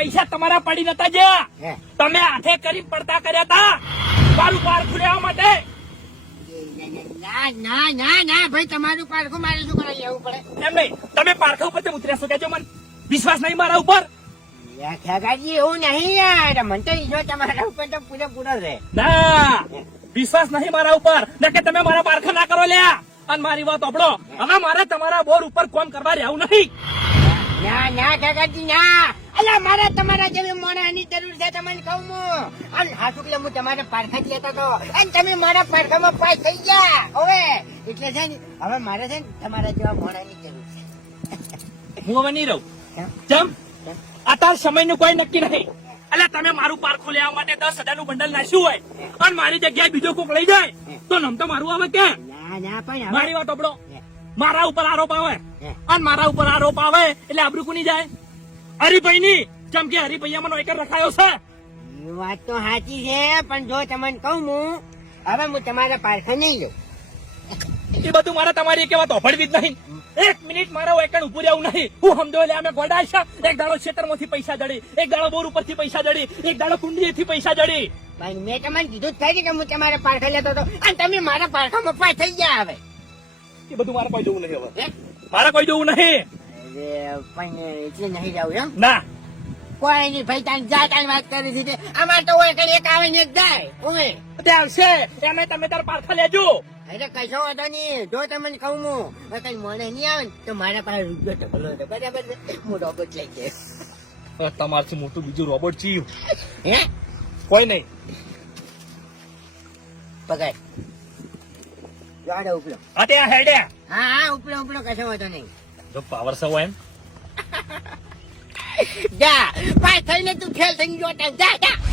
પૈસા તમારા પડી નતા જ્યાં તમે હાથે કરી પડતા કર્યા હતા મારું પારખું લેવા માટે. ના ના ના ના ભાઈ તમારું પારખું મારે શું કરાવી લેવું પડે? એમ નહીં. તમે પારખા ઉપર ઉતર્યા છો? કેજો મને. વિશ્વાસ નહીં મારા ઉપર? ખેગાજી એવું નહીં યાર. મને તો ઈજો તમારા ઉપર તો પૂરેપૂરો રહે ના. વિશ્વાસ નહીં મારા ઉપર. ને કે તમે મારા પારખા ના કરો લ્યા. અને મારી વાત આપડો હવે મારે તમારા બોર ઉપર કોમ કરવા રહેવું નહીં. ના ના ખેગાજી ના. અલા મારે તમારા જેવી મોણાની જરૂર છે તમને કહું હું. અને હાસુ એટલે હું તમારા પારખા જ લેતો હતો. અને તમે મારા પારખામાં પાસ થઈ ગયા હવે. એટલે છે ને હવે મારે છે ને તમારા જેવા મોણાની જરૂર છે. હું હવે નહીં રહું. જમ. અત્યાર સમયનું કોઈ નક્કી નહીં. એટલે તમે મારું પારખું લેવા માટે દસ હજારનું બંડલ નાખ્યું હોય. અને મારી જગ્યાએ બીજો કોક લઈ જાય. તો નમ તો મારું આવે કે મારી વાત આપડો મારા ઉપર આરોપ આવે. અને મારા ઉપર આરોપ આવે એટલે આબરૂ કોની જાય? હરિભાઈ ની જેમ કે હરિભાઈ મને એક રખાયો છે. વાત તો સાચી છે પણ જો તમને કહું હું હવે હું તમારા પારખા નહીં લઉં એ બધું મારે તમારી એક વાત ઓફળવી જ નહીં. એક મિનિટ મારા એક ઉભું રહેવું નહીં. હું સમજો એટલે અમે ગોડા છે. એક દાડો ક્ષેત્રમાંથી પૈસા જડી એક દાડો બોર ઉપરથી પૈસા જડી એક દાડો કુંડીએથી પૈસા જડી. પણ મેં તમને કીધું જ ખરી કે હું તમારા પારખા લેતો હતો. અને તમે મારા પારખા પાસ થઈ ગયા હવે. એ બધું મારે કોઈ જોવું નહીં હવે? મારે કોઈ જોવું નહીં. પણ એટલે નહીં જાવ એમ. ના. કોઈ નહીં ભાઈ તાન જા તાન વાત કરી દીધી. અમાર તો હોય કઈ એક આવે ને એક જાય. ઓવે તે આવશે. એમે તમે તાર પારખા લેજો. અરે કશો વાંધો નહીં. જો તમને કહું હું. કઈ મને નહીં આવે ને તો મારા પાસે રૂપિયો ઢગલો છે બરાબર હું રોબોટ લઈ જઈશ તમારથી મોટું બીજું રોબોટ ચીયું હે? કોઈ નહીં. પગાય જોડે ઉપલો. હેડે. હા હા ઉપલો ઉપલો. કશો વાંધો નહીં. જો પાવર સવો એમ? જા પાસ થઈને તું ખેલ થઈ ગયો જા જા.